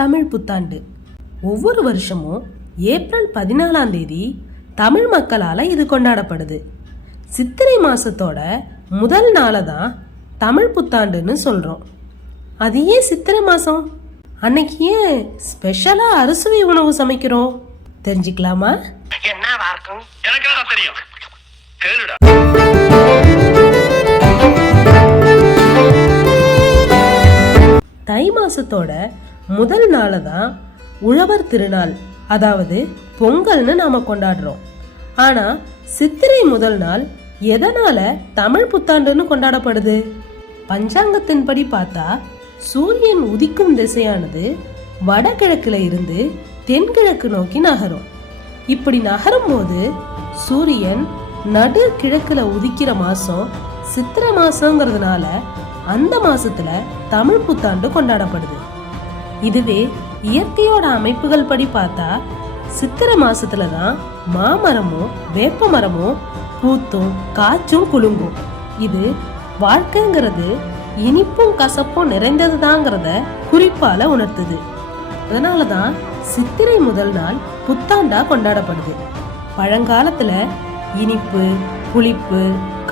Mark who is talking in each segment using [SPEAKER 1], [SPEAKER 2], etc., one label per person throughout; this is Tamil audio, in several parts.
[SPEAKER 1] தமிழ் புத்தாண்டு. ஒவ்வொரு வருஷமும் ஏப்ரல் பதினாலாம் தேதி தமிழ் மக்களால் இது கொண்டாடப்படுது. சித்திரை மாசத்தோட முதல் நாளை தான் தமிழ் புத்தாண்டுன்னு சொல்கிறோம் அது ஏன் சித்திரை மாதம் அன்னைக்கு ஏன் ஸ்பெஷலாக அறுசுவை உணவு சமைக்கிறோம்? தெரிஞ்சுக்கலாமா? தை மாசத்தோட முதல் நாளை தான் உழவர் திருநாள் அதாவது பொங்கல்னு நாம் கொண்டாடுறோம். ஆனால் சித்திரை முதல் நாள் எதனால் தமிழ் புத்தாண்டுன்னு கொண்டாடப்படுது? பஞ்சாங்கத்தின்படி பார்த்தா சூரியன் உதிக்கும் திசையானது வடகிழக்கில் இருந்து தென்கிழக்கு நோக்கி நகரும். இப்படி நகரும் போது சூரியன் நடு கிழக்கில் உதிக்கிற மாதம் சித்திரை மாசங்கிறதுனால அந்த மாதத்தில் தமிழ் புத்தாண்டு கொண்டாடப்படுது. இதுவே இயற்கையோட அமைப்புகள் படி பார்த்தா சித்திரை மாசத்துல தான் மாமரமும் வேப்ப மரமும் பூத்தும் காய்ச்சும் குலுங்கும். இது வாழ்க்கைங்கிறது இனிப்பும் கசப்பும் நிறைந்ததுதாங்கிறத குறிப்பால உணர்த்துது. அதனால தான் சித்திரை முதல் நாள் புத்தாண்டா கொண்டாடப்படுது. பழங்காலத்துல இனிப்பு புளிப்பு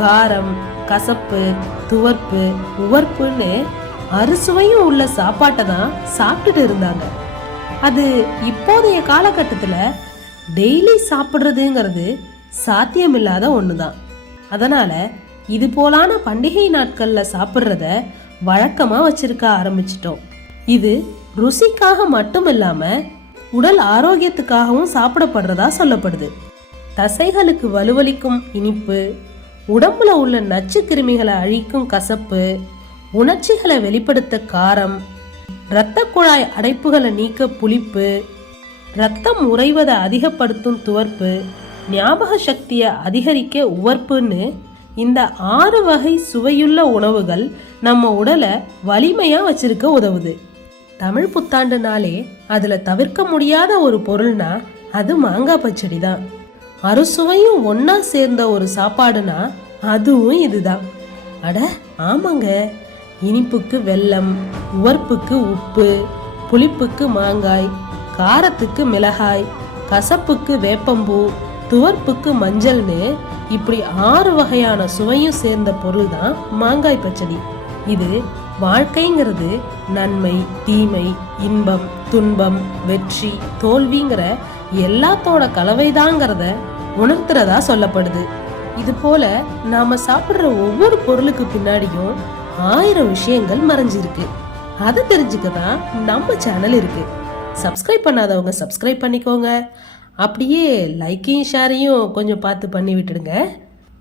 [SPEAKER 1] காரம் கசப்பு துவர்ப்பு உவர்ப்புன்னு அறுசுவையும் உள்ள சாப்பாட்டை தான் சாப்பிட்டுட்டு இருந்தாங்க. அது இப்போதைய காலகட்டத்தில் டெய்லி சாப்பிட்றதுங்கிறது சாத்தியமில்லாத ஒன்று தான் அதனால் இது போலான பண்டிகை நாட்களில் சாப்பிட்றத வழக்கமாக வச்சிருக்க ஆரம்பிச்சிட்டோம். இது ருசிக்காக மட்டும் இல்லாமல் உடல் ஆரோக்கியத்துக்காகவும் சாப்பிடப்படுறதா சொல்லப்படுது. தசைகளுக்கு வலுவளிக்கும் இனிப்பு உடம்புல உள்ள நச்சு கிருமிகளை அழிக்கும் கசப்பு உணர்ச்சிகளை வெளிப்படுத்த காரம் இரத்த குழாய் அடைப்புகளை நீக்க புளிப்பு ரத்தம் உறைவதை அதிகப்படுத்தும் துவர்ப்பு ஞாபக சக்தியை அதிகரிக்க உவர்ப்புன்னு இந்த ஆறு வகை சுவையுள்ள உணவுகள் நம்ம உடலை வலிமையாக வச்சிருக்க உதவுது. தமிழ் புத்தாண்டுனாலே அதில் தவிர்க்க முடியாத ஒரு பொருள்னா அது மாங்காய் பச்சடி தான். அறுசுவையும் ஒன்றா சேர்ந்த ஒரு சாப்பாடுனா அதுவும் இதுதான். அட ஆமாங்க. இனிப்புக்கு வெல்லம் உவர்ப்புக்கு உப்பு புளிப்புக்கு மாங்காய் காரத்துக்கு மிளகாய் கசப்புக்கு வேப்பம்பூ துவர்ப்புக்கு மஞ்சள்னு இப்படி ஆறு வகையான சுவையும் சேர்ந்த பொருள் தான் மாங்காய் பச்சடி. இது வாழ்க்கைங்கிறது நன்மை தீமை இன்பம் துன்பம் வெற்றி தோல்விங்கிற எல்லாத்தோட கலவைதாங்கிறத உணர்த்துறதா சொல்லப்படுது. இது போல நாம சாப்பிடுற ஒவ்வொரு பொருளுக்கு பின்னாடியும் ஆயிரம் விஷயங்கள் மறைஞ்சிருக்கு. அதை தெரிஞ்சுக்க தான் நம்ம சேனல் இருக்கு. சப்ஸ்கிரைப் பண்ணாதவங்க சப்ஸ்கிரைப் பண்ணிக்கோங்க. அப்படியே லைக்கையும் ஷேரையும் கொஞ்சம் பார்த்து பண்ணி விட்டுடுங்க.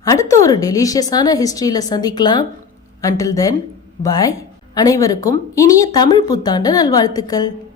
[SPEAKER 1] அடுத்த ஒரு டெலிஷியஸான ஹிஸ்ட்ரியில் சந்திக்கலாம். அன்டில் தென் பாய் அனைவருக்கும் இனிய தமிழ் புத்தாண்டு நல்வாழ்த்துக்கள்.